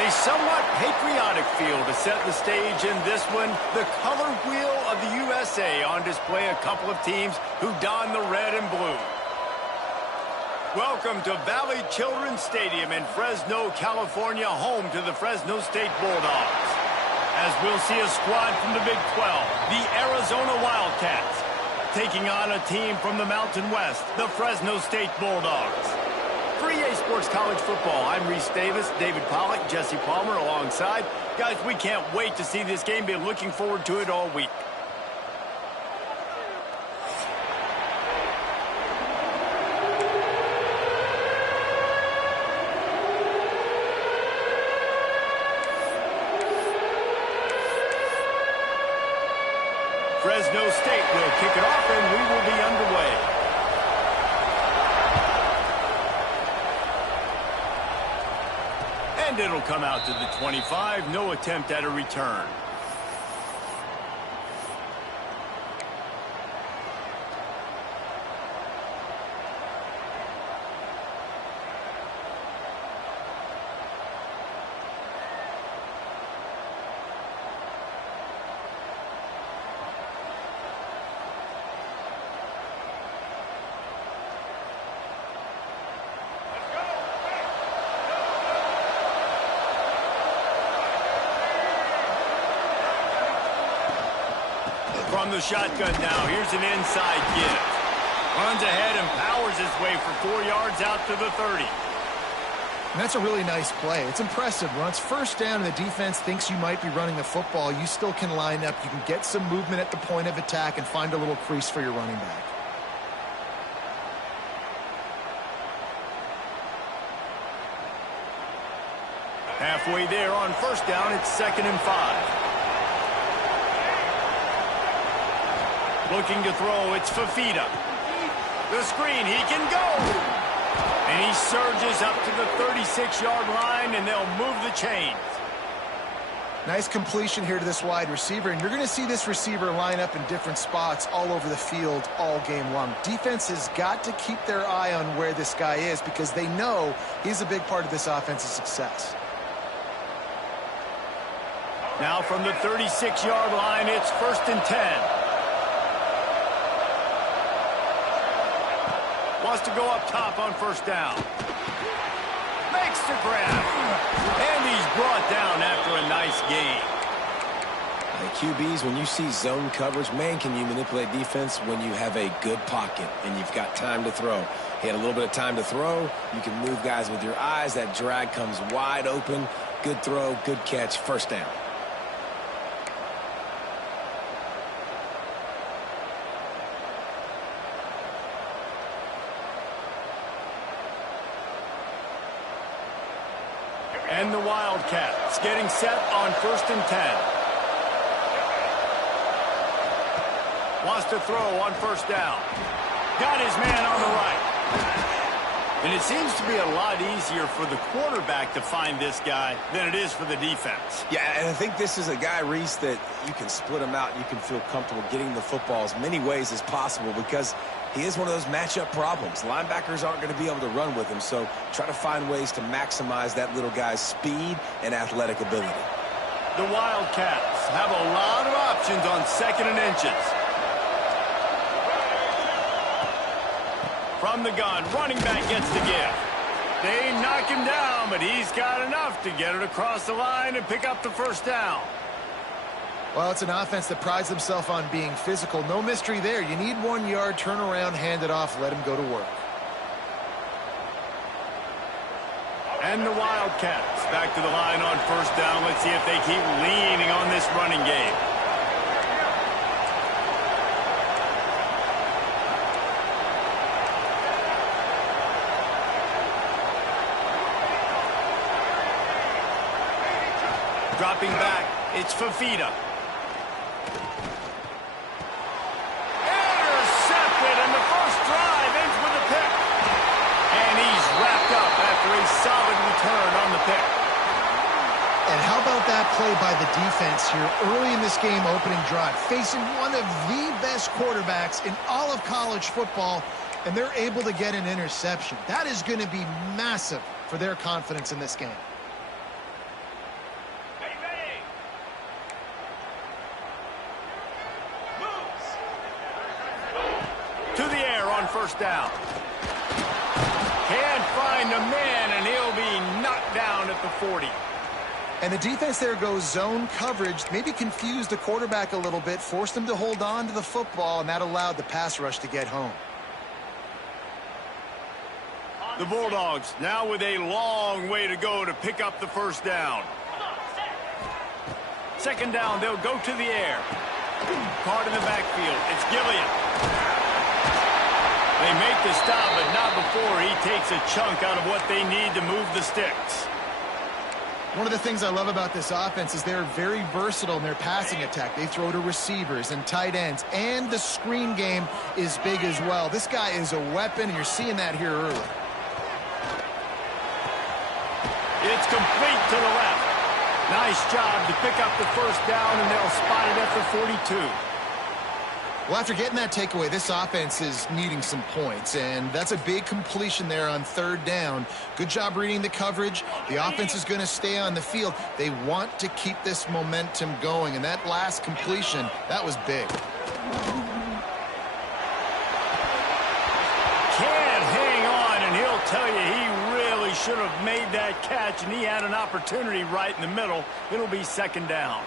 A somewhat patriotic feel to set the stage in this one. The color wheel of the USA on display. A couple of teams who don the red and blue. Welcome to Valley Children's Stadium in Fresno, California, home to the Fresno State Bulldogs. As we'll see a squad from the Big 12, the Arizona Wildcats, taking on a team from the Mountain West, the Fresno State Bulldogs. For EA Sports College Football, I'm Reese Davis, David Pollack, Jesse Palmer alongside. Guys, we can't wait to see this game. Been looking forward to it all week. Fresno State will kick it off, and we will be underway. And it'll come out to the 25. No attempt at a return. From the shotgun now, here's an inside give. Runs ahead and powers his way for 4 yards out to the 30. And that's a really nice play. It's impressive. When it's first down and the defense thinks you might be running the football, you still can line up. You can get some movement at the point of attack and find a little crease for your running back. Halfway there on first down, it's 2nd and 5. Looking to throw, it's Fafita. The screen, he can go. And he surges up to the 36-yard line, and they'll move the chains. Nice completion here to this wide receiver, and you're going to see this receiver line up in different spots all over the field all game long. Defense has got to keep their eye on where this guy is because they know he's a big part of this offense's success. Now from the 36-yard line, it's 1st and 10. Wants to go up top on first down. Makes the grab. And he's brought down after a nice gain. QBs, when you see zone coverage, man, can you manipulate defense when you have a good pocket and you've got time to throw. He had a little bit of time to throw. You can move guys with your eyes. That drag comes wide open. Good throw, good catch, first down. And the Wildcats getting set on 1st and 10. Wants to throw on first down. Got his man on the right. And it seems to be a lot easier for the quarterback to find this guy than it is for the defense. Yeah, and I think this is a guy, Reese, that you can split him out. You can feel comfortable getting the football as many ways as possible because he is one of those matchup problems. Linebackers aren't going to be able to run with him, so try to find ways to maximize that little guy's speed and athletic ability. The Wildcats have a lot of options on 2nd and inches. From the gun, running back gets the give. They knock him down, but he's got enough to get it across the line and pick up the first down. Well, it's an offense that prides themselves on being physical. No mystery there. You need 1 yard, turn around, hand it off, let him go to work. And the Wildcats back to the line on first down. Let's see if they keep leaning on this running game. Dropping back, it's Fafita. Intercepted, and the first drive ends with a pick. And he's wrapped up after a solid return on the pick. And how about that play by the defense here early in this game opening drive, facing one of the best quarterbacks in all of college football, and they're able to get an interception. That is going to be massive for their confidence in this game. first down. Can't find the man, and he'll be knocked down at the 40. And the defense there goes zone coverage, maybe confused the quarterback a little bit, forced him to hold on to the football, and that allowed the pass rush to get home. The Bulldogs now with a long way to go to pick up the first down. Second down, they'll go to the air. Card in the backfield. It's Gilliam. They make the stop, but not before he takes a chunk out of what they need to move the sticks. One of the things I love about this offense is they're very versatile in their passing attack. They throw to receivers and tight ends, and the screen game is big as well. This guy is a weapon, and you're seeing that here early. It's complete to the left. Nice job to pick up the first down, and they'll spot it at the 42. Well, after getting that takeaway, this offense is needing some points, and that's a big completion there on third down. Good job reading the coverage. The offense is going to stay on the field. They want to keep this momentum going, and that last completion, that was big. Can't hang on, and he'll tell you he really should have made that catch, and he had an opportunity right in the middle. It'll be second down.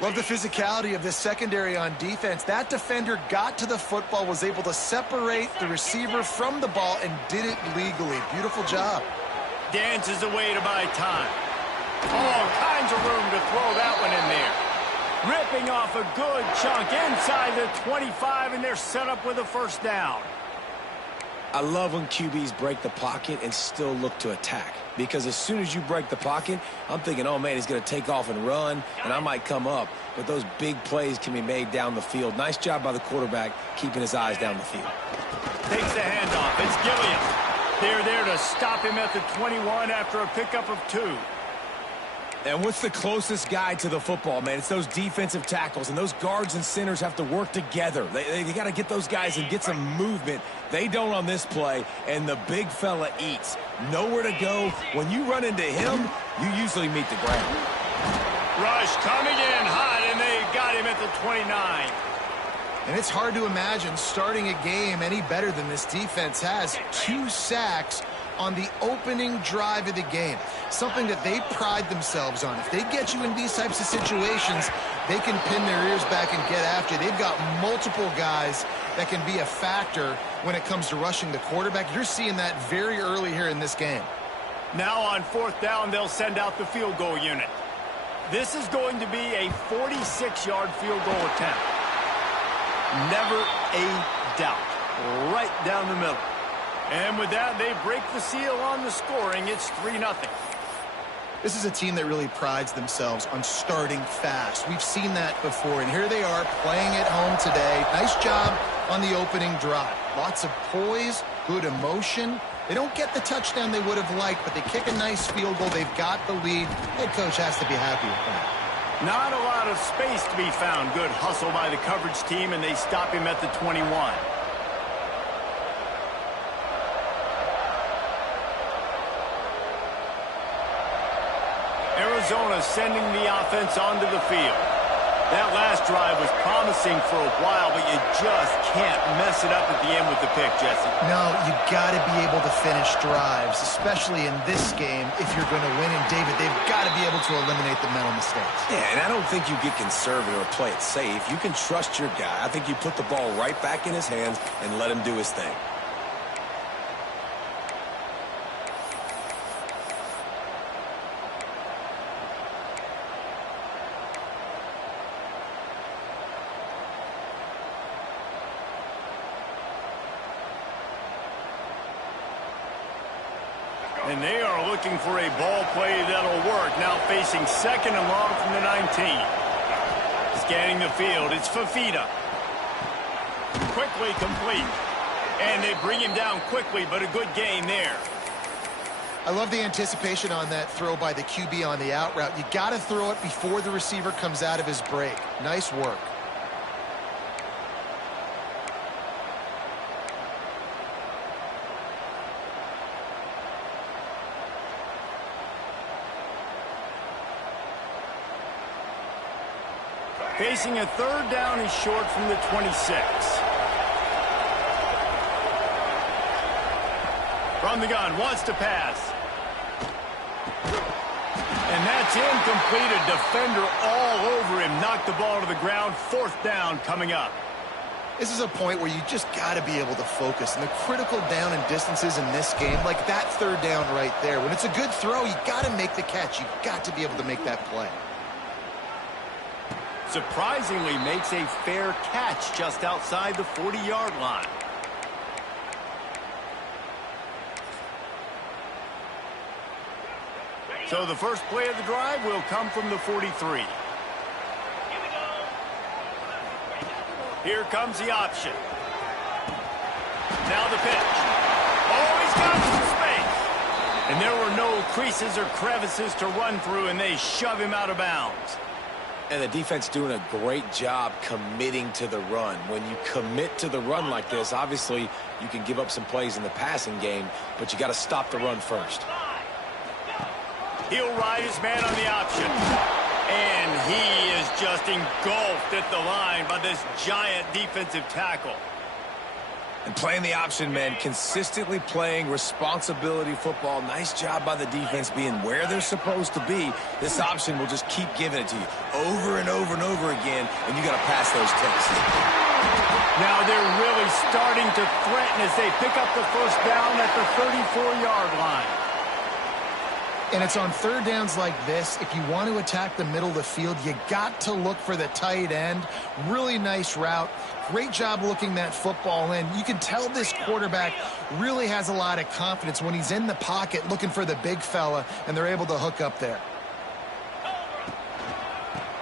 Love the physicality of this secondary on defense. That defender got to the football, was able to separate the receiver from the ball, and did it legally. Beautiful job. Dances away to buy time. All kinds of room to throw that one in there. Ripping off a good chunk inside the 25, and they're set up with a first down. I love when QBs break the pocket and still look to attack. Because as soon as you break the pocket, I'm thinking, oh, man, he's going to take off and run, and I might come up. But those big plays can be made down the field. Nice job by the quarterback keeping his eyes down the field. Takes the handoff. It's Gilliam. They're there to stop him at the 21 after a pickup of 2. And what's the closest guy to the football, man? It's those defensive tackles, and those guards and centers have to work together. They got to get those guys and get some movement. They don't on this play, and the big fella eats. Nowhere to go. When you run into him, you usually meet the ground. Rush coming in hot, and they got him at the 29. And it's hard to imagine starting a game any better than this defense has. 2 sacks on the opening drive of the game. Something that they pride themselves on. If they get you in these types of situations, they can pin their ears back and get after you. They've got multiple guys that can be a factor when it comes to rushing the quarterback. You're seeing that very early here in this game. Now on fourth down, they'll send out the field goal unit. This is going to be a 46-yard field goal attempt. Never a doubt. Right down the middle. And with that, they break the seal on the scoring. It's 3-0. This is a team that really prides themselves on starting fast. We've seen that before, and here they are playing at home today. Nice job on the opening drive. Lots of poise, good emotion. They don't get the touchdown they would have liked, but they kick a nice field goal. They've got the lead. Head coach has to be happy with that. Not a lot of space to be found. Good hustle by the coverage team, and they stop him at the 21. Arizona sending the offense onto the field. That last drive was promising for a while, but you just can't mess it up at the end with the pick, Jesse. No, you got to be able to finish drives, especially in this game if you're going to win. And, David, they've got to be able to eliminate the mental mistakes. Yeah, and I don't think you get conservative or play it safe. You can trust your guy. I think you put the ball right back in his hands and let him do his thing. And they are looking for a ball play that'll work. Now facing second and long from the 19. Scanning the field, it's Fafita. Quickly complete. And they bring him down quickly, but a good gain there. I love the anticipation on that throw by the QB on the out route. You got to throw it before the receiver comes out of his break. Nice work. Facing a third down, he's short from the 26. From the gun, wants to pass. And that's incomplete. A defender all over him. Knocked the ball to the ground. 4th down coming up. This is a point where you just got to be able to focus. And the critical down and distances in this game, like that 3rd down right there. When it's a good throw, you got to make the catch. You got to be able to make that play. Surprisingly makes a fair catch just outside the 40-yard line. So the first play of the drive will come from the 43. Here comes the option. Now the pitch. Oh, he's got some space. And there were no creases or crevices to run through, and they shove him out of bounds. And the defense doing a great job committing to the run. When you commit to the run like this, obviously you can give up some plays in the passing game, but you got to stop the run first. He'll ride his man on the option. And he is just engulfed at the line by this giant defensive tackle. And playing the option, man, consistently playing responsibility football. Nice job by the defense being where they're supposed to be. This option will just keep giving it to you over and over and over again, and you got to pass those tests. Now they're really starting to threaten as they pick up the 1st down at the 34-yard line. And it's on 3rd downs like this. If you want to attack the middle of the field, you got to look for the tight end. Really nice route. Great job looking that football in. You can tell this quarterback really has a lot of confidence when he's in the pocket looking for the big fella, and they're able to hook up there.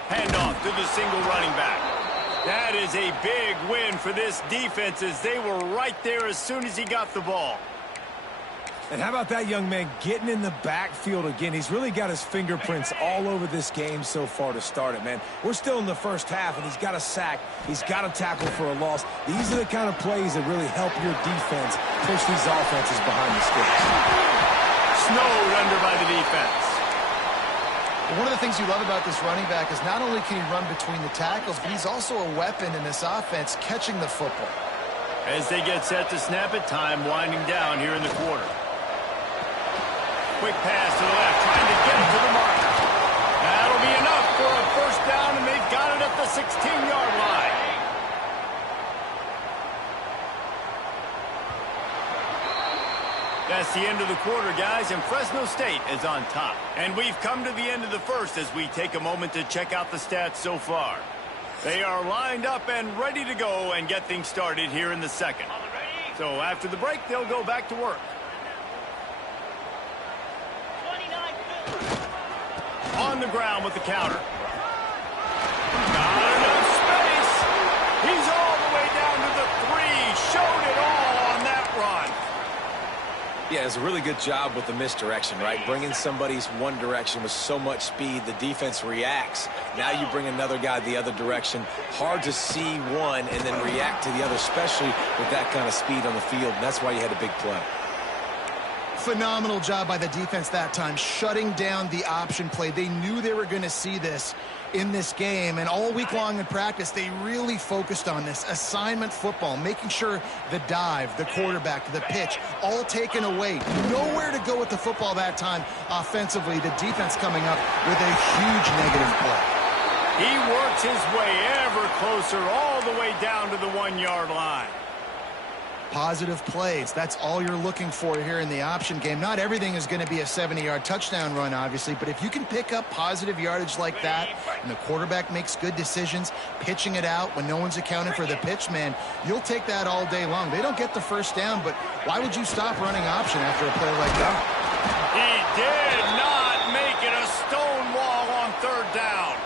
Handoff to the single running back. That is a big win for this defense as they were right there as soon as he got the ball. And how about that young man getting in the backfield again? He's really got his fingerprints all over this game so far to start it, man. We're still in the first half, and he's got a sack. He's got a tackle for a loss. These are the kind of plays that really help your defense push these offenses behind the sticks. Snowed under by the defense. One of the things you love about this running back is not only can he run between the tackles, but he's also a weapon in this offense catching the football. As they get set to snap it, time winding down here in the quarter. Quick pass to the left, trying to get it to the marker. That'll be enough for a 1st down, and they've got it at the 16-yard line. That's the end of the quarter, guys, and Fresno State is on top. And we've come to the end of the first as we take a moment to check out the stats so far. They are lined up and ready to go and get things started here in the second. So after the break, they'll go back to work. On the ground with the counter. Not enough space. He's all the way down to the 3. Showed it all on that run. Yeah, it's a really good job with the misdirection, right? Bringing somebody's one direction with so much speed, the defense reacts. Now you bring another guy the other direction. Hard to see one and then react to the other, especially with that kind of speed on the field. And that's why you had a big play. Phenomenal job by the defense that time, shutting down the option play. They knew they were going to see this in this game, and all week long in practice, they really focused on this assignment football, making sure the dive, the quarterback, the pitch, all taken away. Nowhere to go with the football that time offensively. The defense coming up with a huge negative play. He works his way ever closer all the way down to the 1-yard line. Positive plays. That's all you're looking for here in the option game. Not everything is going to be a 70-yard touchdown run, obviously, but if you can pick up positive yardage like that and the quarterback makes good decisions, pitching it out when no one's accounting for the pitch, man, you'll take that all day long. They don't get the 1st down, but why would you stop running option after a play like that? He did not make it a stone wall on 3rd down.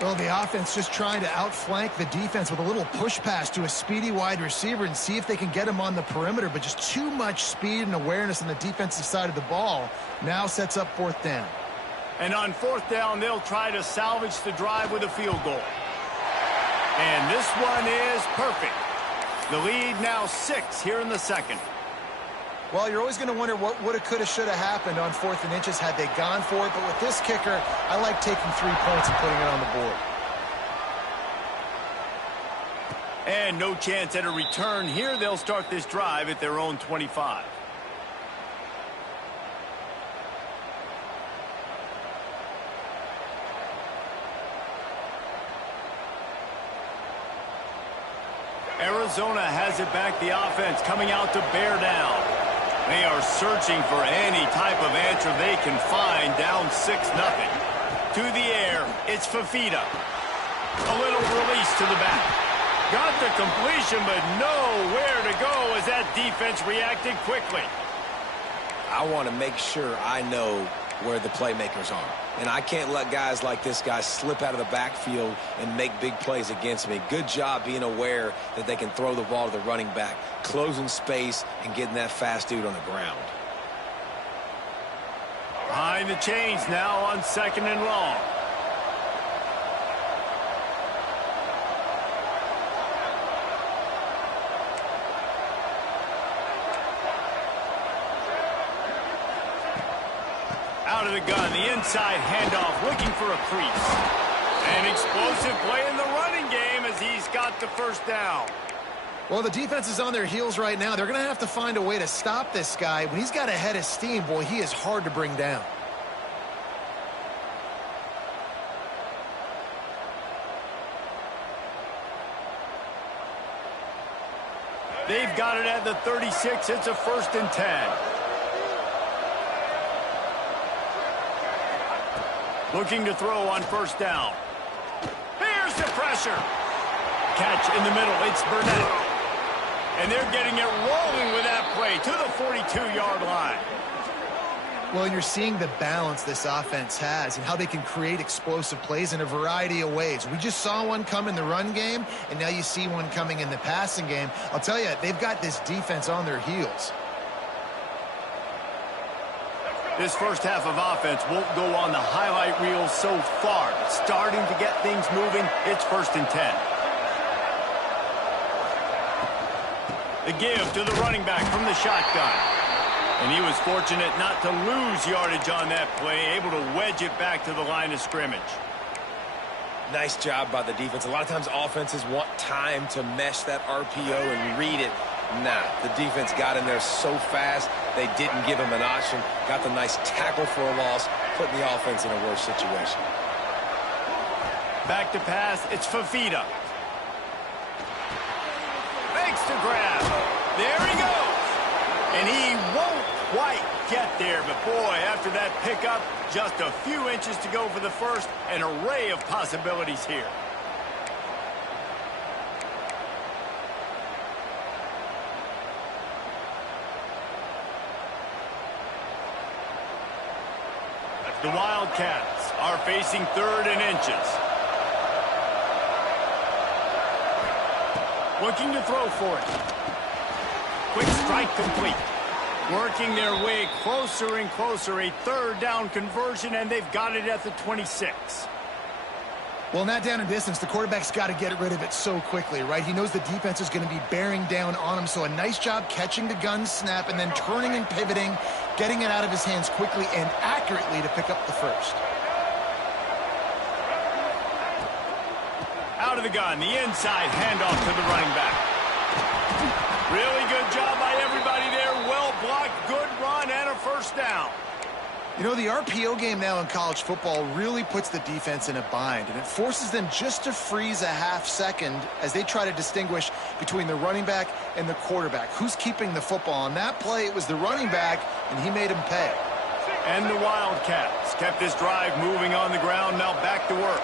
Well, the offense just trying to outflank the defense with a little push pass to a speedy wide receiver and see if they can get him on the perimeter, but just too much speed and awareness on the defensive side of the ball. Now sets up 4th down. And on 4th down, they'll try to salvage the drive with a field goal. And this one is perfect. The lead now 6 here in the second. Well, you're always going to wonder what woulda, coulda, shoulda happened on 4th and inches had they gone for it. But with this kicker, I like taking 3 points and putting it on the board. And no chance at a return here. They'll start this drive at their own 25. Arizona has it back, the offense coming out to bear down. They are searching for any type of answer they can find, down 6-0. To the air, it's Fafita. A little release to the back. Got the completion, but nowhere to go as that defense reacted quickly. I want to make sure I know where the playmakers are. And I can't let guys like this guy slip out of the backfield and make big plays against me. Good job being aware that they can throw the ball to the running back, closing space, and getting that fast dude on the ground. Behind the chains now on 2nd and long. Out of the gun, the inside handoff, looking for a crease. An explosive play in the running game as he's got the first down. Well, the defense is on their heels right now. They're going to have to find a way to stop this guy. When he's got a head of steam, boy, he is hard to bring down. They've got it at the 36. It's a 1st and 10. Looking to throw on 1st down. Here's the pressure. Catch in the middle. It's Burnett. And they're getting it rolling with that play to the 42-yard line. Well, you're seeing the balance this offense has and how they can create explosive plays in a variety of ways. We just saw one come in the run game, and now you see one coming in the passing game. I'll tell you, they've got this defense on their heels. This first half of offense won't go on the highlight reel so far. But starting to get things moving, it's 1st and 10. The give to the running back from the shotgun. And he was fortunate not to lose yardage on that play, able to wedge it back to the line of scrimmage. Nice job by the defense. A lot of times offenses want time to mesh that RPO and read it. Nah, the defense got in there so fast, they didn't give him an option. Got the nice tackle for a loss, putting the offense in a worse situation. Back to pass, it's Fafita. Fakes to grab. There he goes. And he won't quite get there, but boy, after that pickup, just a few inches to go for the first. An array of possibilities here. The Wildcats are facing 3rd and inches. Looking to throw for it. Quick strike complete. Working their way closer and closer. A 3rd down conversion, and they've got it at the 26. Well, in that down and distance, the quarterback's got to get rid of it so quickly, right? He knows the defense is going to be bearing down on him, so a nice job catching the gun snap and then turning and pivoting, getting it out of his hands quickly and accurately to pick up the first. Out of the gun, the inside handoff to the running back. Really good job by everybody there. Well blocked, good run, and a 1st down. You know, the RPO game now in college football really puts the defense in a bind, and it forces them just to freeze a half second as they try to distinguish between the running back and the quarterback. Who's keeping the football? On that play, it was the running back, and he made him pay. And the Wildcats kept this drive moving on the ground, now back to work.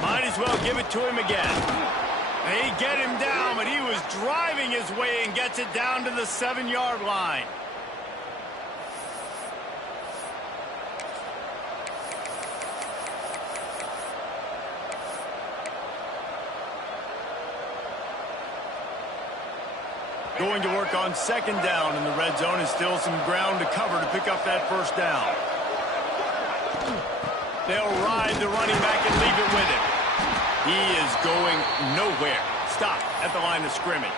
Might as well give it to him again. They get him down, but he was driving his way and gets it down to the 7-yard line. Going to work on 2nd down in the red zone, and still some ground to cover to pick up that 1st down. They'll ride the running back and leave it with him. He is going nowhere. Stop at the line of scrimmage.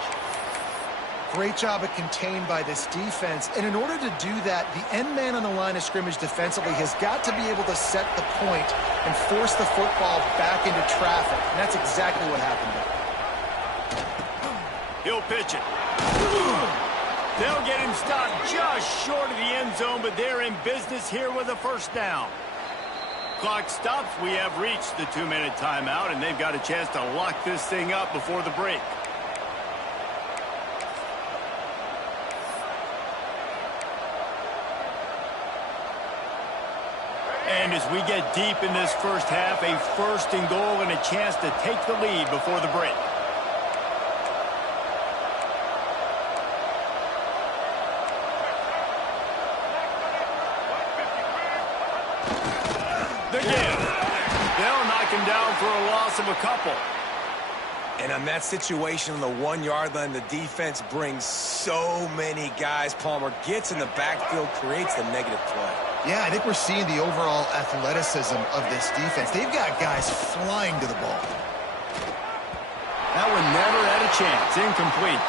Great job at contained by this defense. And in order to do that, the end man on the line of scrimmage defensively has got to be able to set the point and force the football back into traffic. And that's exactly what happened there. He'll pitch it. They'll get him stopped just short of the end zone, but they're in business here with a first down. Clock stops. We have reached the 2-minute timeout, and they've got a chance to lock this thing up before the break. And as we get deep in this first half, a first and goal and a chance to take the lead before the break. The give. They'll knock him down for a loss of a couple. And on that situation on the 1-yard line, the defense brings so many guys. Palmer gets in the backfield, creates the negative play. Yeah, I think we're seeing the overall athleticism of this defense. They've got guys flying to the ball. That one never had a chance. Incomplete.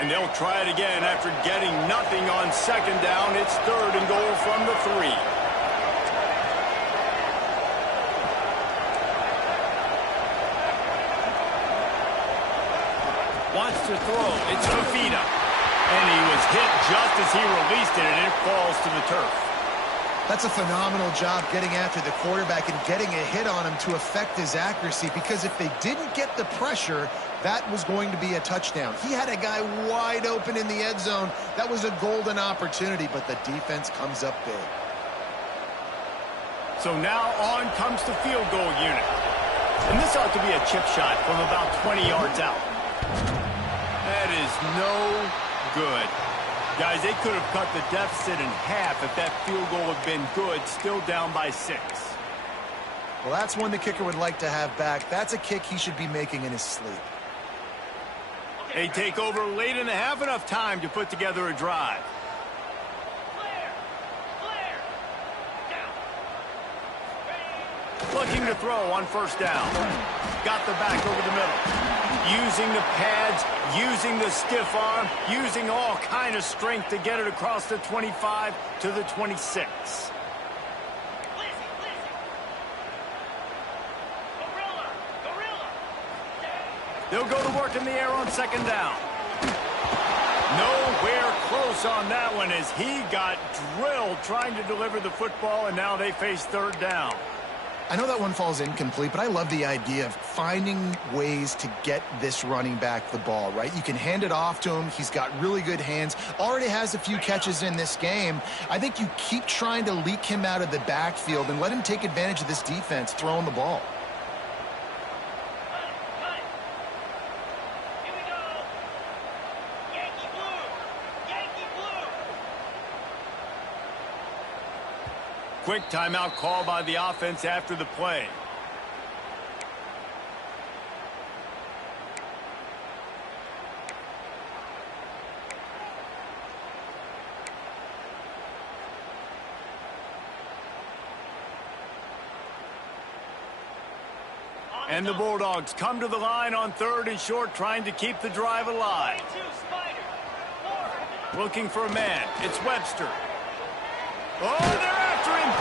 And they'll try it again after getting nothing on second down. It's third and goal from the 3. Wants to throw. It's Fafita. And he was hit just as he released it, and it falls to the turf. That's a phenomenal job getting after the quarterback and getting a hit on him to affect his accuracy, because if they didn't get the pressure, that was going to be a touchdown. He had a guy wide open in the end zone. That was a golden opportunity, but the defense comes up big. So now on comes the field goal unit. And this ought to be a chip shot from about 20 yards out. That is no good. Guys, they could have cut the deficit in half if that field goal had been good, still down by 6. Well, that's one the kicker would like to have back. That's a kick he should be making in his sleep. They take over late in the half, enough time to put together a drive. Looking to throw on first down. Got the back over the middle. Using the pads, using the stiff arm, using all kind of strength to get it across the 25 to the 26. They'll go to work in the air on second down. Nowhere close on that one as he got drilled trying to deliver the football, and now they face third down. I know that one falls incomplete, but I love the idea of finding ways to get this running back the ball, right? You can hand it off to him. He's got really good hands. Already has a few catches in this game. I think you keep trying to leak him out of the backfield and let him take advantage of this defense throwing the ball. Quick timeout call by the offense after the play. And the Bulldogs come to the line on third and short, trying to keep the drive alive. Looking for a man. It's Webster. Oh, they're after him.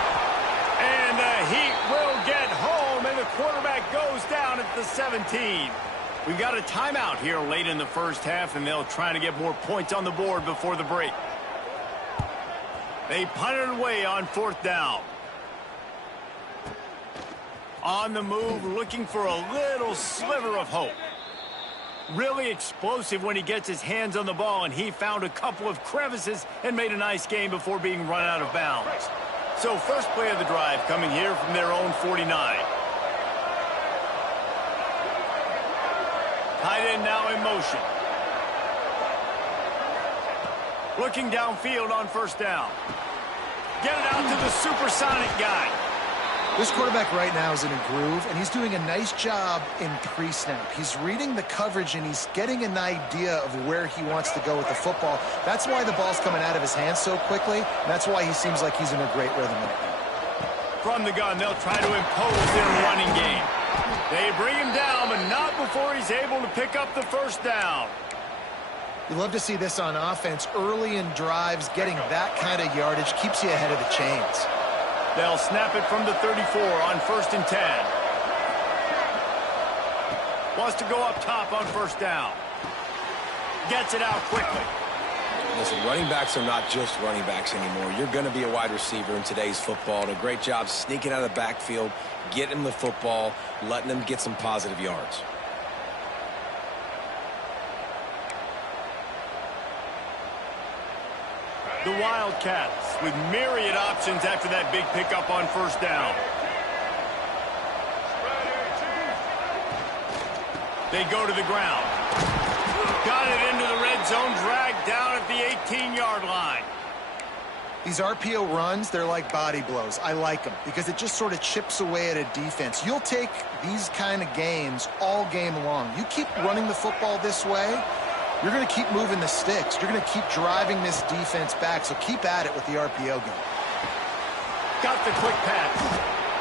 And the Heat will get home, and the quarterback goes down at the 17. We've got a timeout here late in the first half, and they'll try to get more points on the board before the break. They punt it away on fourth down. On the move, looking for a little sliver of hope. Really explosive when he gets his hands on the ball, and he found a couple of crevices and made a nice game before being run out of bounds. So first play of the drive coming here from their own 49. Tight end now in motion. Looking downfield on first down. Get it out to the supersonic guy. This quarterback right now is in a groove, and he's doing a nice job in pre-snap. He's reading the coverage, and he's getting an idea of where he wants to go with the football. That's why the ball's coming out of his hands so quickly, and that's why he seems like he's in a great rhythm right now. From the gun, they'll try to impose their running game. They bring him down, but not before he's able to pick up the first down. You love to see this on offense. Early in drives, getting that kind of yardage keeps you ahead of the chains. They'll snap it from the 34 on 1st and 10. Wants to go up top on 1st down. Gets it out quickly. Listen, running backs are not just running backs anymore. You're going to be a wide receiver in today's football. And a great job sneaking out of the backfield, getting them the football, letting them get some positive yards. The Wildcats with myriad options after that big pickup on 1st down. They go to the ground. Got it into the red zone, dragged down at the 18-yard line. These RPO runs, they're like body blows. I like them because it just sort of chips away at a defense. You'll take these kind of gains all game long. You keep running the football this way, you're going to keep moving the sticks. You're going to keep driving this defense back, so keep at it with the RPO game. Got the quick pass.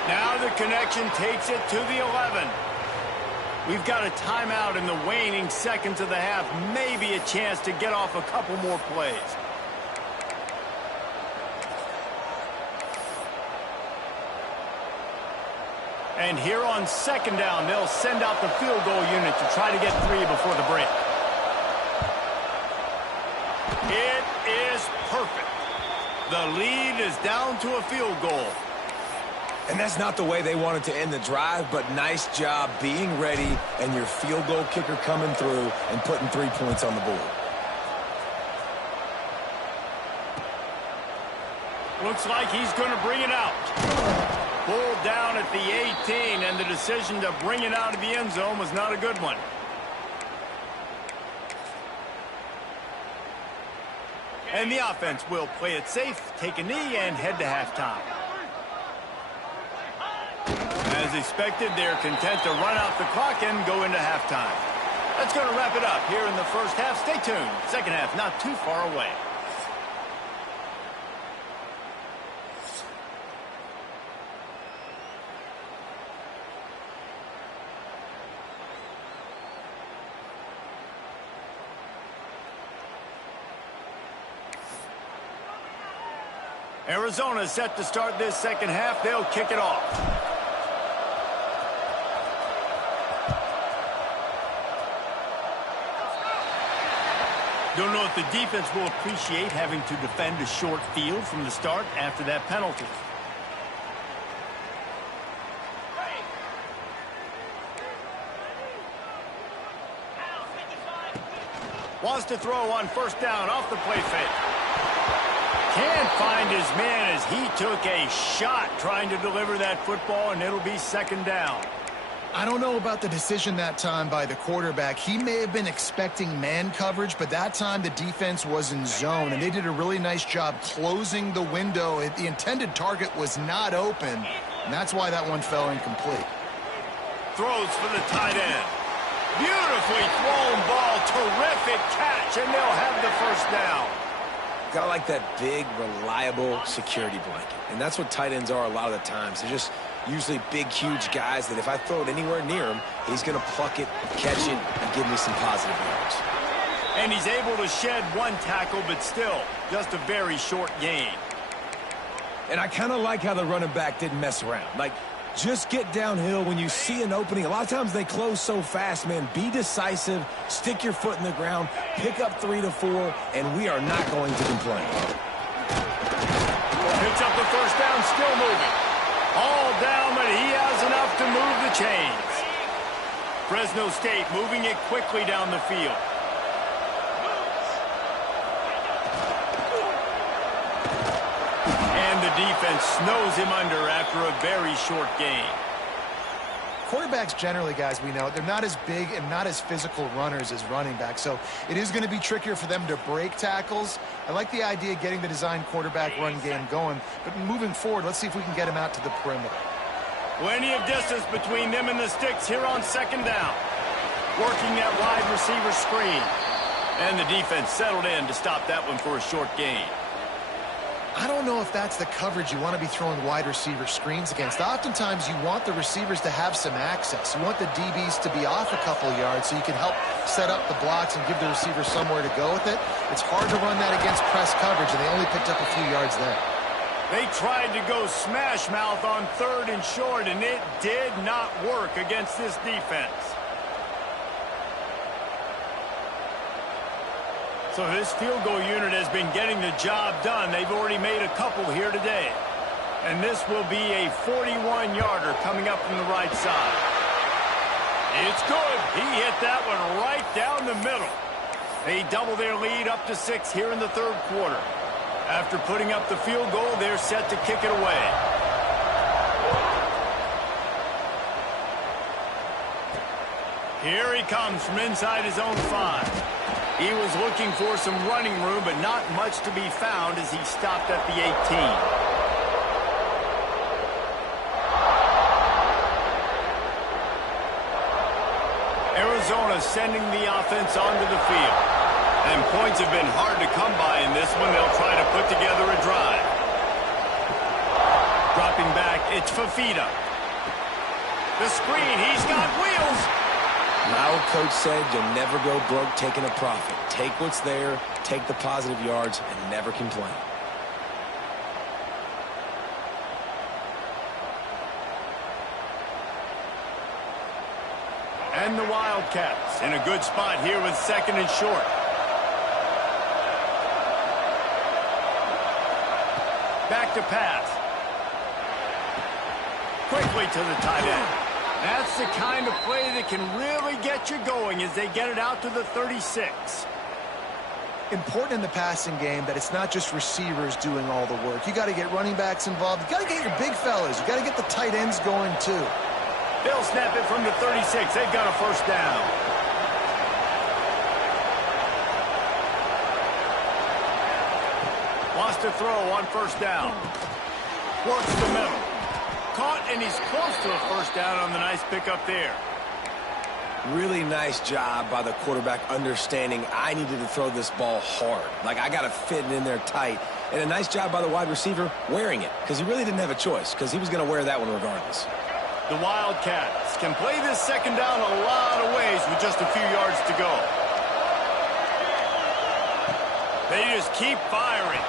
Now the connection takes it to the 11. We've got a timeout in the waning seconds of the half. Maybe a chance to get off a couple more plays. And here on 2nd down, they'll send out the field goal unit to try to get 3 before the break. It is perfect. The lead is down to a field goal. And that's not the way they wanted to end the drive, but nice job being ready and your field goal kicker coming through and putting 3 points on the board. Looks like he's going to bring it out. Pulled down at the 18, and the decision to bring it out of the end zone was not a good one. And the offense will play it safe, take a knee, and head to halftime. As expected, they're content to run out the clock and go into halftime. That's going to wrap it up here in the first half. Stay tuned. Second half not too far away. Arizona is set to start this second half. They'll kick it off. Don't know if the defense will appreciate having to defend a short field from the start after that penalty. Wants to throw on 1st down off the play fake. Can't find his man as he took a shot trying to deliver that football, and it'll be 2nd down. I don't know about the decision that time by the quarterback. He may have been expecting man coverage, but that time the defense was in zone, and they did a really nice job closing the window. The intended target was not open, and that's why that one fell incomplete. Throws for the tight end. Beautifully thrown ball. Terrific catch, and they'll have the 1st down. Got to like that big, reliable security blanket. And that's what tight ends are a lot of the times. They're just usually big, huge guys that if I throw it anywhere near him, he's going to pluck it, catch it, and give me some positive yards. And he's able to shed 1 tackle, but still just a very short gain. And I kind of like how the running back didn't mess around. Like, just get downhill when you see an opening. A lot of times they close so fast, man. Be decisive, stick your foot in the ground, pick up 3 to 4, and we are not going to complain. Picks up the 1st down, still moving. All down, but he has enough to move the chains. Fresno State moving it quickly down the field. And the defense snows him under after a very short gain. Quarterbacks generally, guys, we know, they're not as big and not as physical runners as running backs, so it is going to be trickier for them to break tackles. I like the idea of getting the design quarterback run game going, but moving forward, let's see if we can get him out to the perimeter. Plenty of distance between them and the sticks here on 2nd down. Working that wide receiver screen. And the defense settled in to stop that one for a short gain. I don't know if that's the coverage you want to be throwing wide receiver screens against. Oftentimes, you want the receivers to have some access. You want the DBs to be off a couple yards so you can help set up the blocks and give the receiver somewhere to go with it. It's hard to run that against press coverage, and they only picked up a few yards there. They tried to go smash mouth on 3rd and short, and it did not work against this defense. So this field goal unit has been getting the job done. They've already made a couple here today. And this will be a 41-yarder coming up from the right side. It's good. He hit that one right down the middle. They double their lead up to 6 here in the 3rd quarter. After putting up the field goal, they're set to kick it away. Here he comes from inside his own 5. He was looking for some running room, but not much to be found as he stopped at the 18. Arizona sending the offense onto the field. And points have been hard to come by in this one. They'll try to put together a drive. Dropping back, it's Fafita. The screen, he's got wheels. My old coach said you'll never go broke taking a profit. Take what's there, take the positive yards, and never complain. And the Wildcats in a good spot here with 2nd and short. Back to pass. Quickly to the tight end. That's the kind of play that can really get you going as they get it out to the 36. Important in the passing game that it's not just receivers doing all the work. You got to get running backs involved. You got to get your big fellas. You got to get the tight ends going too. They'll snap it from the 36. They've got a 1st down. Wants to throw on 1st down. Works the middle. Caught, and he's close to a 1st down on the nice pickup there. Really nice job by the quarterback understanding I needed to throw this ball hard. Like, I got to fit it in there tight. And a nice job by the wide receiver wearing it, because he really didn't have a choice, because he was going to wear that one regardless. The Wildcats can play this 2nd down a lot of ways with just a few yards to go. They just keep firing.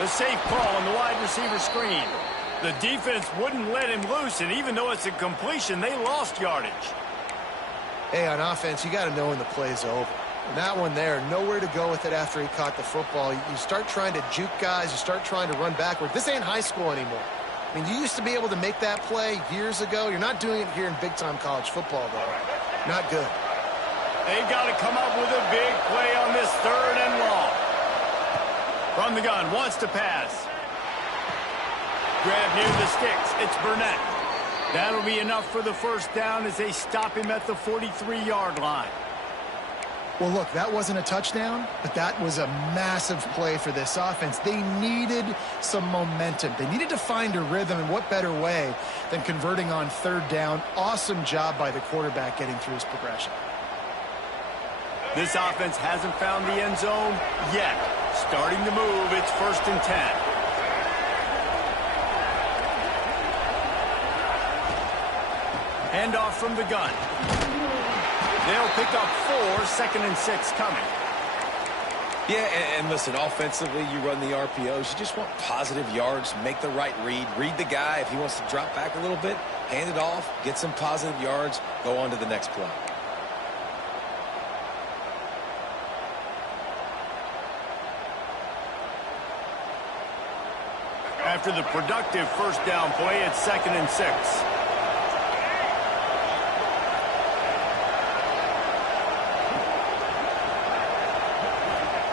The safe call on the wide receiver screen. The defense wouldn't let him loose, and even though it's a completion, they lost yardage. Hey, on offense, you got to know when the play's over. And that one there, nowhere to go with it after he caught the football. You start trying to juke guys. You start trying to run backward. This ain't high school anymore. I mean, you used to be able to make that play years ago. You're not doing it here in big-time college football, though. Not good. They've got to come up with a big play on this 3rd and long. From the gun, wants to pass. Grab near the sticks. It's Burnett. That'll be enough for the 1st down as they stop him at the 43-yard line. Well, look, that wasn't a touchdown, but that was a massive play for this offense. They needed some momentum. They needed to find a rhythm, and what better way than converting on 3rd down. Awesome job by the quarterback getting through his progression. This offense hasn't found the end zone yet. Starting to move, it's 1st and 10. Handoff from the gun. They'll pick up 4, 2nd and 6 coming. Yeah, and listen, offensively, you run the RPOs. You just want positive yards, make the right read the guy. If he wants to drop back a little bit, hand it off, get some positive yards, go on to the next play. After the productive 1st down play, it's 2nd and 6.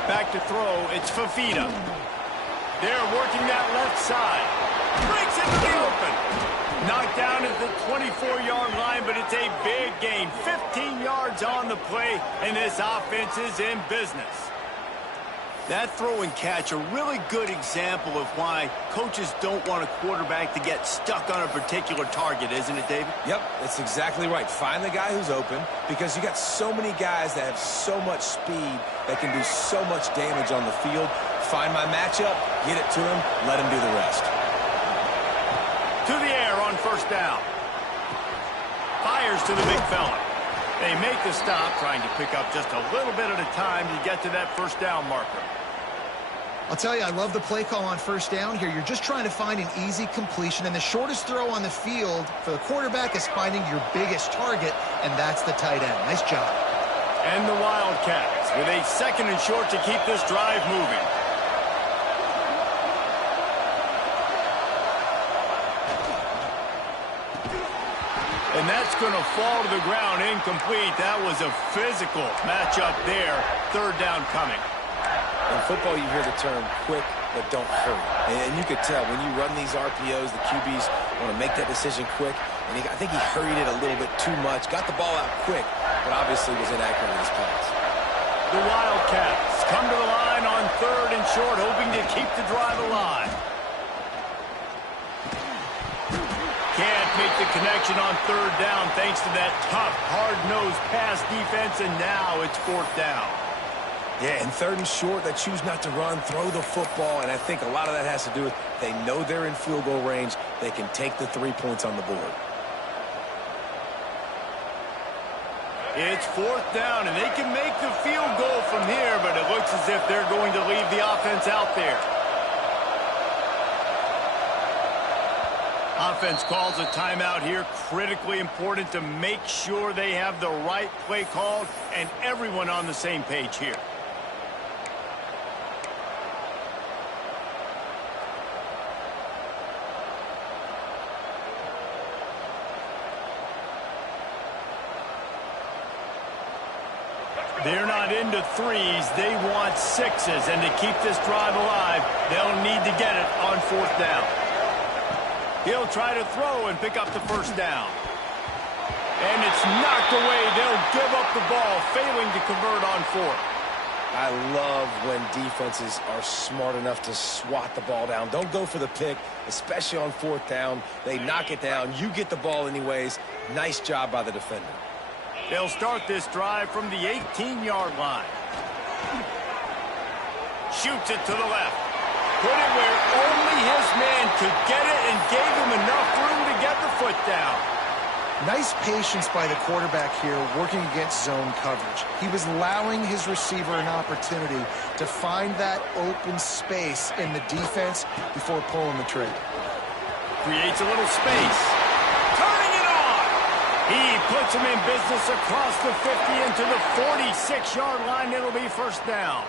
Back to throw, it's Fafita. They're working that left side. Breaks into the open. Knocked down at the 24-yard line, but it's a big gain. 15 yards on the play, and this offense is in business. That throw and catch, a really good example of why coaches don't want a quarterback to get stuck on a particular target, isn't it, David? Yep, that's exactly right. Find the guy who's open, because you got so many guys that have so much speed that can do so much damage on the field. Find my matchup, get it to him, let him do the rest. To the air on first down. Fires to the big fella. They make the stop, trying to pick up just a little bit at a time to get to that first down marker. I'll tell you, I love the play call on first down here. You're just trying to find an easy completion, and the shortest throw on the field for the quarterback is finding your biggest target, and that's the tight end. Nice job. And the Wildcats with a 2nd and short to keep this drive moving. And that's going to fall to the ground incomplete. That was a physical matchup there. 3rd down coming. In football, you hear the term quick, but don't hurry. And you could tell when you run these RPOs, the QBs want to make that decision quick. And I think he hurried it a little bit too much. Got the ball out quick, but obviously was inaccurate in his pass. The Wildcats come to the line on 3rd and short, hoping to keep the drive alive. Can't make the connection on 3rd down thanks to that tough, hard-nosed pass defense, and now it's 4th down. Yeah, and 3rd and short, they choose not to run, throw the football, and I think a lot of that has to do with they know they're in field goal range. They can take the 3 points on the board. It's 4th down, and they can make the field goal from here, but it looks as if they're going to leave the offense out there. Offense calls a timeout here. Critically important to make sure they have the right play called and everyone on the same page here. They're not into 3s. They want 6s. And to keep this drive alive, they'll need to get it on 4th down. He'll try to throw and pick up the first down. And it's knocked away. They'll give up the ball, failing to convert on 4th. I love when defenses are smart enough to swat the ball down. Don't go for the pick, especially on 4th down. They knock it down. You get the ball anyways. Nice job by the defender. They'll start this drive from the 18-yard line. Shoots it to the left. Put it where only his man could get it and gave him enough room to get the foot down. Nice patience by the quarterback here working against zone coverage. He was allowing his receiver an opportunity to find that open space in the defense before pulling the trigger. Creates a little space. Turning it on. He puts him in business across the 50 into the 46-yard line. It'll be 1st down.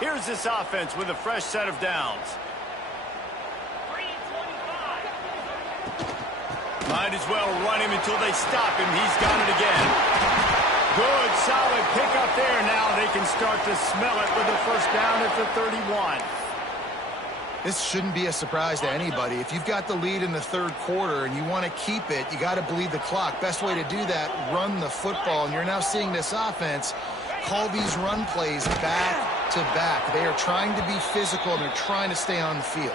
Here's this offense with a fresh set of downs. Might as well run him until they stop him. He's got it again. Good, solid pickup there. Now they can start to smell it with a 1st down at the 31. This shouldn't be a surprise to anybody. If you've got the lead in the 3rd quarter and you want to keep it, you got to bleed the clock. Best way to do that, run the football. And you're now seeing this offense call these run plays back to back. They are trying to be physical, and they're trying to stay on the field.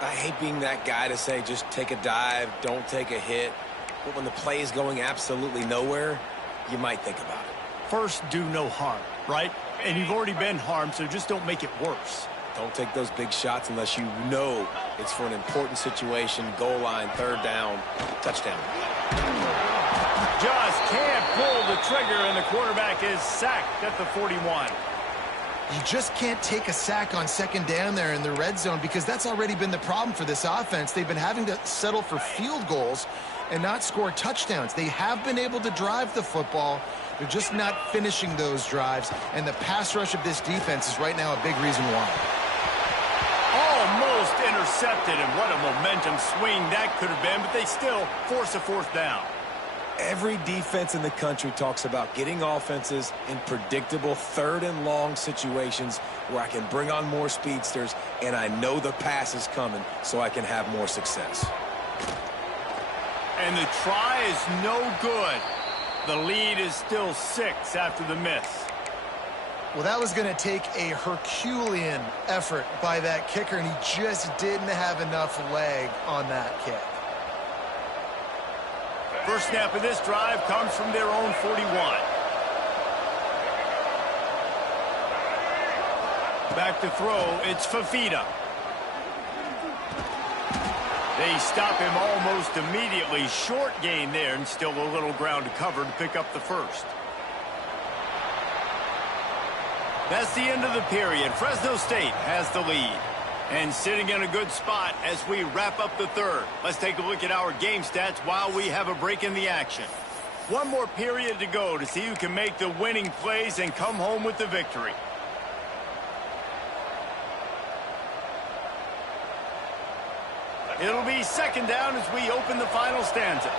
I hate being that guy to say just take a dive, don't take a hit. But when the play is going absolutely nowhere, you might think about it. First, do no harm, right? And you've already been harmed, so just don't make it worse. Don't take those big shots unless you know it's for an important situation, goal line, 3rd down, touchdown. Just can't pull the trigger, and the quarterback is sacked at the 41. You just can't take a sack on 2nd down there in the red zone, because that's already been the problem for this offense. They've been having to settle for field goals and not score touchdowns. They have been able to drive the football. They're just not finishing those drives, and the pass rush of this defense is right now a big reason why. Almost intercepted, and what a momentum swing that could have been, but they still force a 4th down. Every defense in the country talks about getting offenses in predictable 3rd and long situations where I can bring on more speedsters and I know the pass is coming so I can have more success. And the try is no good. The lead is still 6 after the miss. Well, that was going to take a Herculean effort by that kicker, and he just didn't have enough leg on that kick. First snap of this drive comes from their own 41. Back to throw, it's Fafita. They stop him almost immediately. Short gain there, and still a little ground to cover to pick up the first. That's the end of the period. Fresno State has the lead. And sitting in a good spot as we wrap up the third. Let's take a look at our game stats while we have a break in the action. One more period to go to see who can make the winning plays and come home with the victory. It'll be second down as we open the final stanza.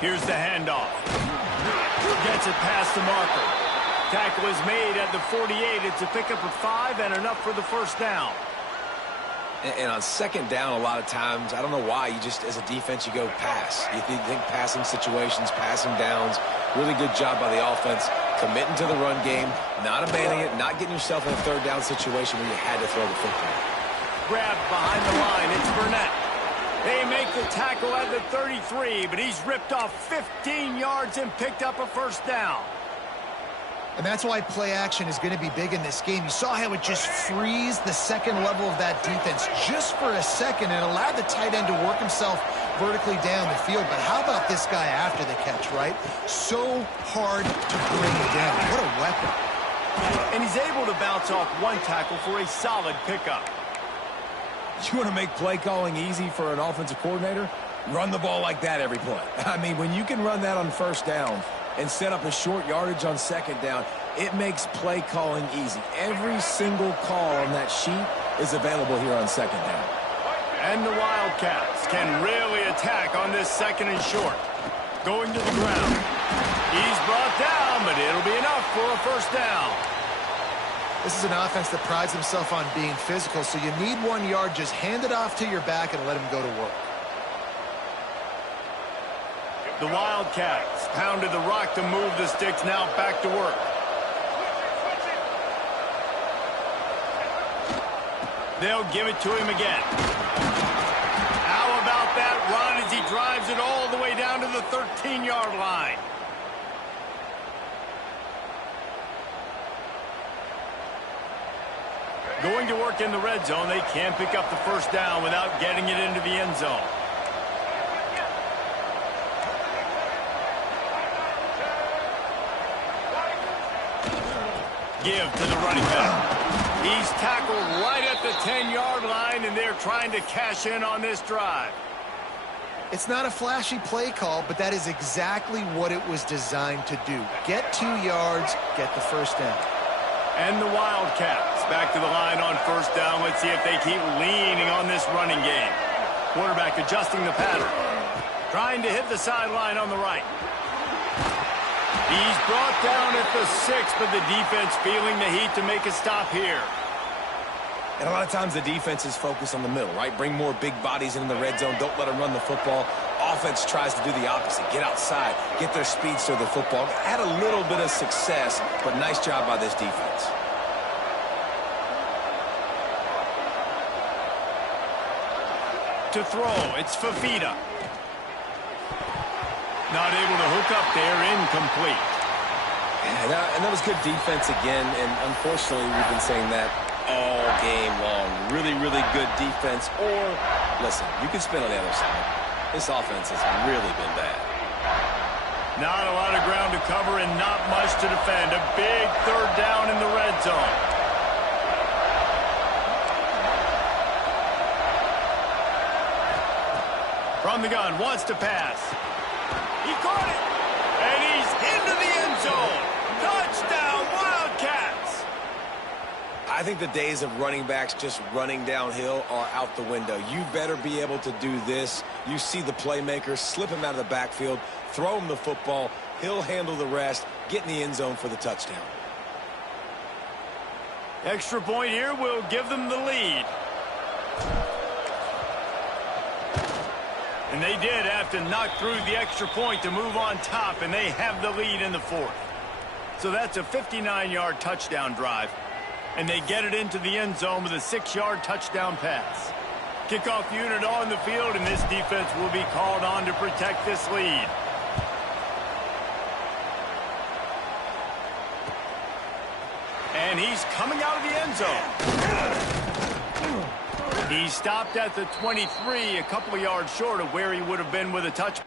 Here's the handoff. Gets it past the marker. Tackle is made at the 48. It's a pickup of 5 and enough for the first down. And on second down, a lot of times, I don't know why, you just, as a defense, you go pass. You think passing situations, passing downs. Really good job by the offense, committing to the run game, not abandoning it, not getting yourself in a third down situation where you had to throw the football. Grabbed behind the line. It's Burnett. They make the tackle at the 33, but he's ripped off 15 yards and picked up a first down. And that's why play action is going to be big in this game. You saw how it just frees the second level of that defense just for a second and allowed the tight end to work himself vertically down the field. But how about this guy after the catch, right? So hard to bring down. What a weapon. And he's able to bounce off one tackle for a solid pickup. You want to make play calling easy for an offensive coordinator? Run the ball like that every play. I mean, when you can run that on first down and set up a short yardage on second down, it makes play calling easy. Every single call on that sheet is available here on second down. And the Wildcats can really attack on this second and short. Going to the ground. He's brought down, but it'll be enough for a first down. This is an offense that prides himself on being physical, so you need 1 yard. Just hand it off to your back and let him go to work. The Wildcats pounded the rock to move the sticks, now back to work. They'll give it to him again. How about that run as he drives it all the way down to the 13-yard line? Going to work in the red zone, they can't pick up the first down without getting it into the end zone. Give to the running back. He's tackled right at the 10-yard line, and they're trying to cash in on this drive. It's not a flashy play call, but that is exactly what it was designed to do. Get 2 yards, get the first down. And the Wildcats back to the line on first down. Let's see if they keep leaning on this running game. Quarterback adjusting the pattern. Trying to hit the sideline on the right. He's brought down at the 6, but the defense feeling the heat to make a stop here. And a lot of times the defense is focused on the middle, right? Bring more big bodies into the red zone. Don't let them run the football. Offense tries to do the opposite. Get outside. Get their speeds to the football. Had a little bit of success, but nice job by this defense. To throw, it's Fafita. Not able to hook up there, incomplete. And that was good defense again, and unfortunately we've been saying that all game long. Really, really good defense. Or, listen, you can spin on the other side. This offense has really been bad. Not a lot of ground to cover and not much to defend. A big third down in the red zone. From the gun, wants to pass. He caught it, and he's into the end zone. Touchdown, Wildcats! I think the days of running backs just running downhill are out the window. You better be able to do this. You see the playmaker, slip him out of the backfield, throw him the football. He'll handle the rest, get in the end zone for the touchdown. Extra point here will give them the lead. And they did have to knock through the extra point to move on top, and they have the lead in the fourth. So that's a 59-yard touchdown drive. And they get it into the end zone with a 6-yard touchdown pass. Kickoff unit on the field, and this defense will be called on to protect this lead. And he's coming out of the end zone. He stopped at the 23, a couple of yards short of where he would have been with a touch.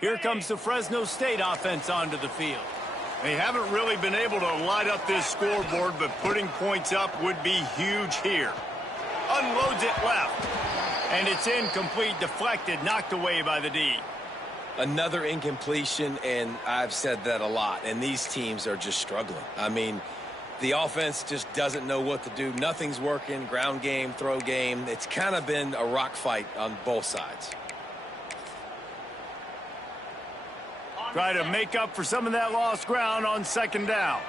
Here comes the Fresno State offense onto the field. They haven't really been able to light up this scoreboard, but putting points up would be huge here. Unloads it left. And it's incomplete, deflected, knocked away by the D. Another incompletion, and I've said that a lot, and these teams are just struggling. I mean, the offense just doesn't know what to do. Nothing's working, ground game, throw game. It's kind of been a rock fight on both sides. Try to make up for some of that lost ground on second down.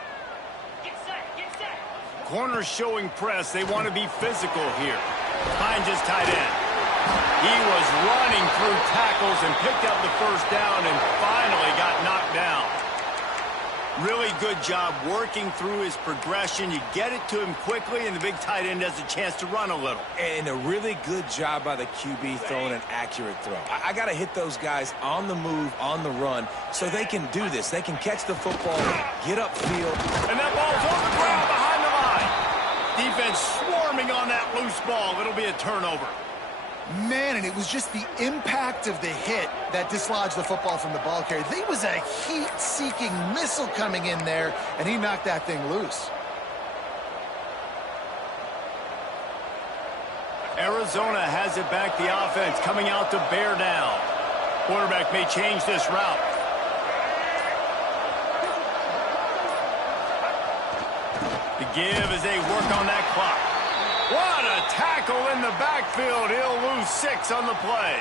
Get set, get set. Corners showing press. They want to be physical here. Finds his tight end. He was running through tackles and picked up the first down and finally got knocked down. Really good job working through his progression. You get it to him quickly, and the big tight end has a chance to run a little. And a really good job by the QB throwing an accurate throw. I got to hit those guys on the move, on the run, so they can do this. They can catch the football, get upfield. And that ball's on the ground behind the line. Defense swarming on that loose ball. It'll be a turnover. Man, and it was just the impact of the hit that dislodged the football from the ball carrier. There was a heat-seeking missile coming in there, and he knocked that thing loose. Arizona has it back, the offense coming out to bear down. Quarterback may change this route. The give as they work on that clock. What a tackle in the backfield. He'll lose 6 on the play.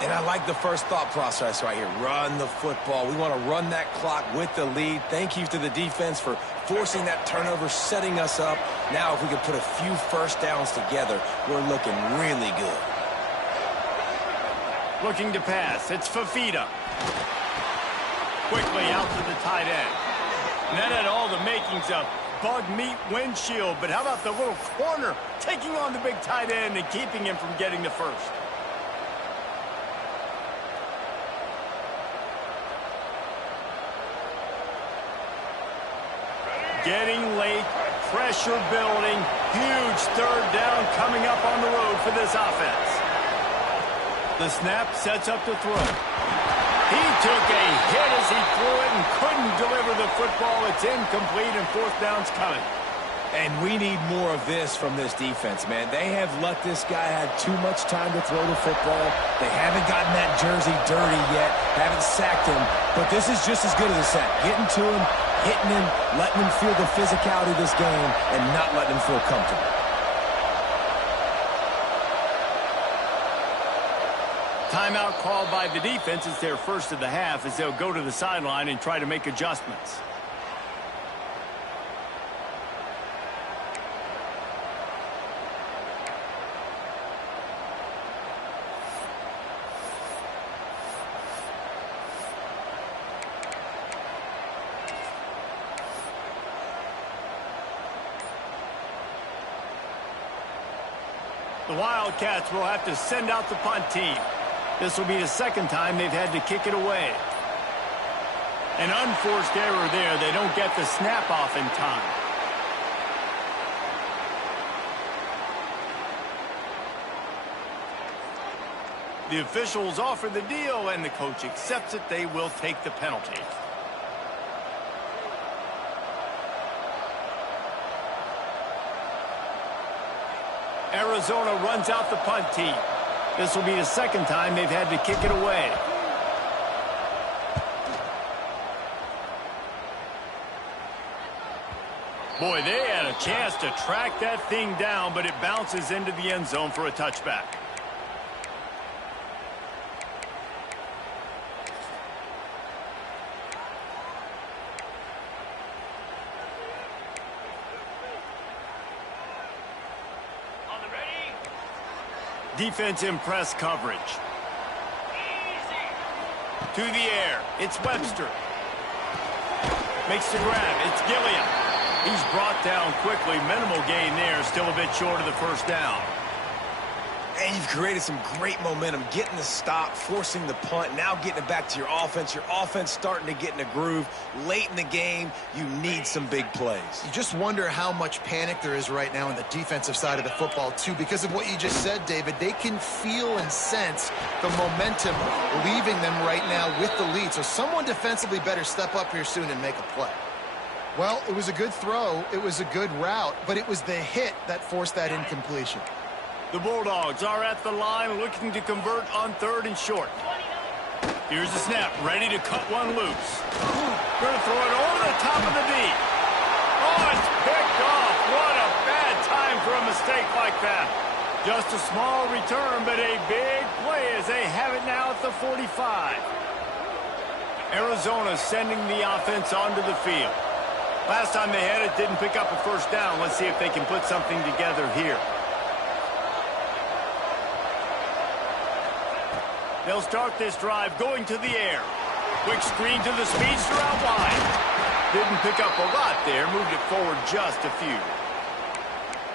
And I like the first thought process right here. Run the football. We want to run that clock with the lead. Thank you to the defense for forcing that turnover, setting us up. Now if we could put a few first downs together, we're looking really good. Looking to pass. It's Fafita. Quickly out to the tight end. And that had all the makings of bug meat windshield, but how about the little corner taking on the big tight end and keeping him from getting the first? getting late, pressure building, huge third down coming up on the road for this offense. The snap sets up to throw. He took a hit as he threw it and couldn't deliver the football. It's incomplete and fourth down's coming. And we need more of this from this defense, man. They have let this guy have too much time to throw the football. They haven't gotten that jersey dirty yet, haven't sacked him. But this is just as good as a sack. Getting to him, hitting him, letting him feel the physicality of this game, and not letting him feel comfortable. Timeout called by the defense. It's their first of the half as they'll go to the sideline and try to make adjustments. The Wildcats will have to send out the punt team. This will be the second time they've had to kick it away. An unforced error there. They don't get the snap off in time. The officials offer the deal, and the coach accepts it. They will take the penalty. Arizona runs out the punt team. This will be the second time they've had to kick it away. Boy, they had a chance to track that thing down, but it bounces into the end zone for a touchback. Defense in press coverage. Easy. To the air. It's Webster. Makes the grab. It's Gilliam. He's brought down quickly. Minimal gain there. Still a bit short of the first down. And you've created some great momentum, getting the stop, forcing the punt, now getting it back to your offense. Your offense starting to get in a groove. Late in the game, you need some big plays. You just wonder how much panic there is right now on the defensive side of the football, too, because of what you just said, David. They can feel and sense the momentum leaving them right now with the lead. So someone defensively better step up here soon and make a play. Well, it was a good throw. It was a good route, but it was the hit that forced that incompletion. The Bulldogs are at the line looking to convert on third and short. Here's the snap, ready to cut one loose. Going to throw it over the top of the D. Oh, it's picked off. What a bad time for a mistake like that. Just a small return, but a big play as they have it now at the 45. Arizona sending the offense onto the field. Last time they had it, didn't pick up a first down. Let's see if they can put something together here. They'll start this drive going to the air. Quick screen to the speedster out wide. Didn't pick up a lot there. Moved it forward just a few.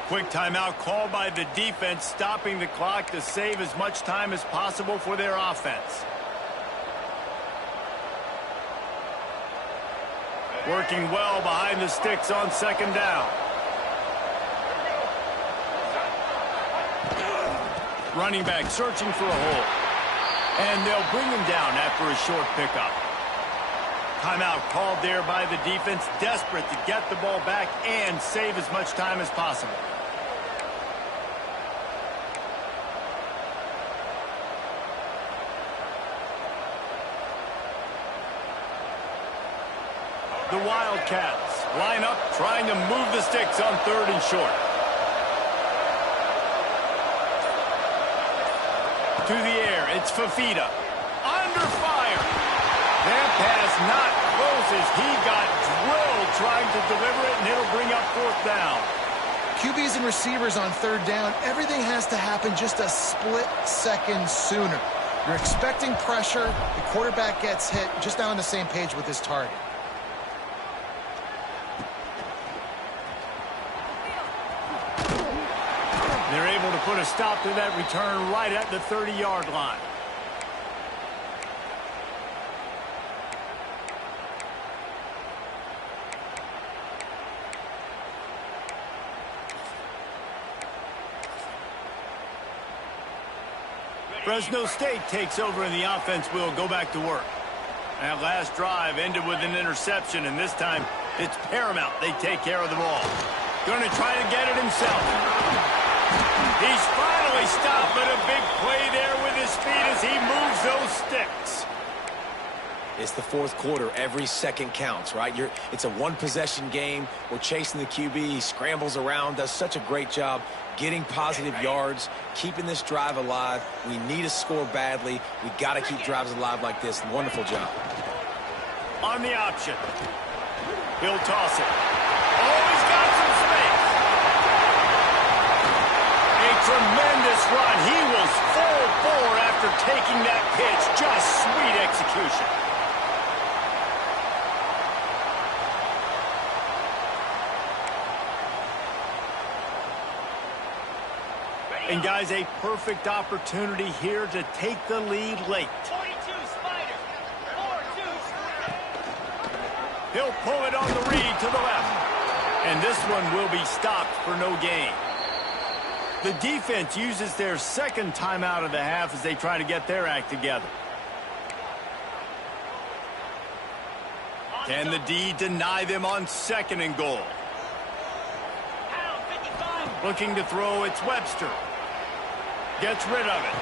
Quick timeout called by the defense, stopping the clock to save as much time as possible for their offense. Working well behind the sticks on second down. Running back searching for a hole. And they'll bring him down after a short pickup. Timeout called there by the defense, desperate to get the ball back and save as much time as possible. The Wildcats line up, trying to move the sticks on third and short. To the air, it's Fafita. Under fire. That pass not close as he got drilled trying to deliver it, and it'll bring up fourth down. QBs and receivers on third down, everything has to happen just a split second sooner. You're expecting pressure, the quarterback gets hit, just not on the same page with his target. They're able to put a stop to that return right at the 30-yard line. Fresno State takes over and the offense will go back to work. That last drive ended with an interception, and this time it's paramount they take care of the ball. Going to try to get it himself. He's finally stopped, but a big play there with his feet as he moves those sticks. It's the fourth quarter. Every second counts, right? It's a one-possession game. We're chasing the QB. He scrambles around, does such a great job getting positive yards, keeping this drive alive. We need a score badly. We got to keep drives alive like this. Wonderful job. On the option. He'll toss it. Oh, he's got some space. A tremendous run. He was full bore after taking that pitch. Just sweet execution. And, guys, a perfect opportunity here to take the lead late. 42 Spider. 4-2. He'll pull it on the read to the left. And this one will be stopped for no gain. The defense uses their second timeout of the half as they try to get their act together. Can the D deny them on 2nd and goal? Looking to throw, it's Webster. Gets rid of it.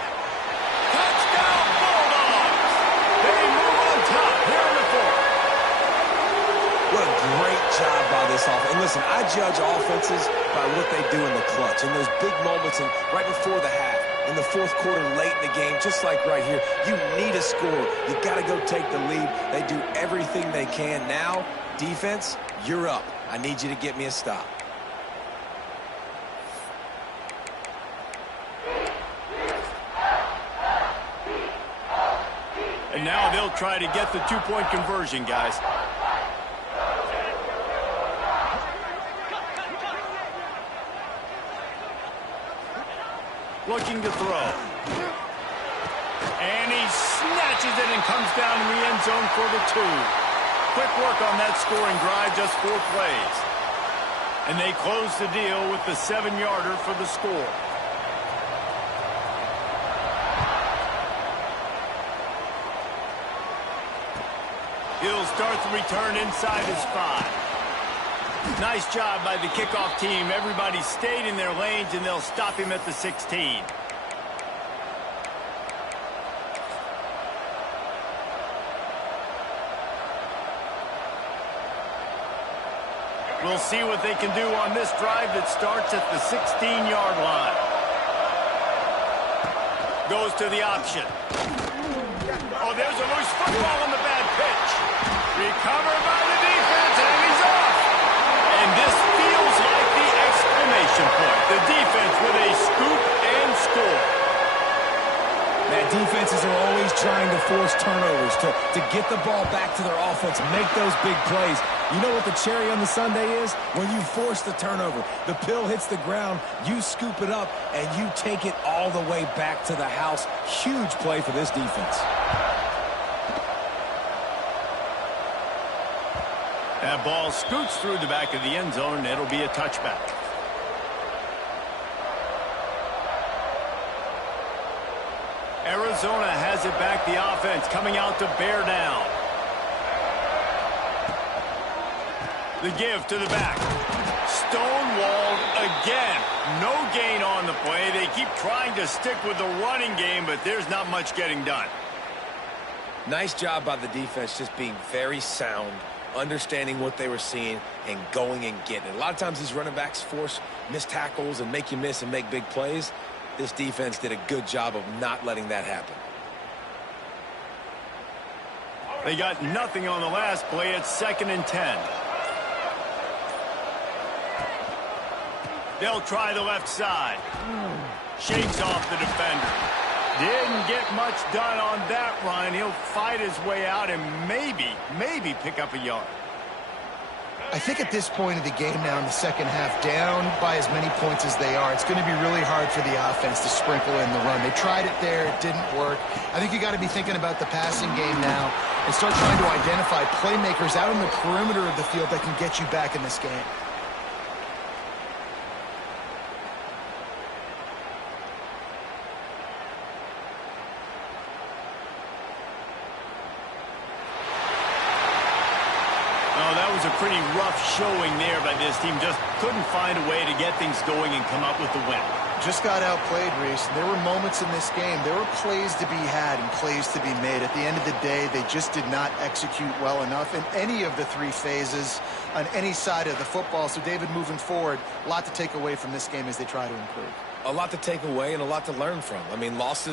Touchdown, Bulldogs! They move on top here in the fourth. What a great job by this offense. And listen, I judge offenses by what they do in the clutch, in those big moments and right before the half, in the fourth quarter, late in the game, just like right here. You need a score. You got to go take the lead. They do everything they can. Now, defense, you're up. I need you to get me a stop. And now they'll try to get the two-point conversion, guys. Looking to throw. And he snatches it and comes down in the end zone for the 2. Quick work on that scoring drive, just 4 plays. And they close the deal with the 7-yarder for the score. He'll start the return inside his 5. Nice job by the kickoff team. Everybody stayed in their lanes, and they'll stop him at the 16. We'll see what they can do on this drive that starts at the 16-yard line. Goes to the option. Oh, there's a loose football on the bad pitch. Recovered by the defense, and he's off. And this feels like the exclamation point. The defense with a scoop and score. Man, defenses are always trying to force turnovers, to get the ball back to their offense, make those big plays. You know what the cherry on the sundae is? When you force the turnover, the pill hits the ground, you scoop it up, and you take it all the way back to the house. Huge play for this defense. That ball scoots through the back of the end zone, and it'll be a touchback. Arizona has it back, the offense coming out to bear down. The give to the back. Stonewalled again. No gain on the play. They keep trying to stick with the running game, but there's not much getting done. Nice job by the defense, just being very sound, understanding what they were seeing, and going and getting it. A lot of times these running backs force missed tackles and make you miss and make big plays. This defense did a good job of not letting that happen. They got nothing on the last play. It's 2nd and 10. They'll try the left side. Shakes off the defender. Didn't get much done on that run. He'll fight his way out and maybe pick up a yard. I think at this point of the game now in the second half, down by as many points as they are, it's going to be really hard for the offense to sprinkle in the run. They tried it there. It didn't work. I think you got to be thinking about the passing game now and start trying to identify playmakers out on the perimeter of the field that can get you back in this game. was a pretty rough showing there by this team. Just couldn't find a way to get things going and come up with the win. Just got outplayed, Reese. There were moments in this game. There were plays to be had and plays to be made. At the end of the day, they just did not execute well enough in any of the three phases on any side of the football. So, David, moving forward, a lot to take away from this game as they try to improve. A lot to take away and a lot to learn from. I mean, losses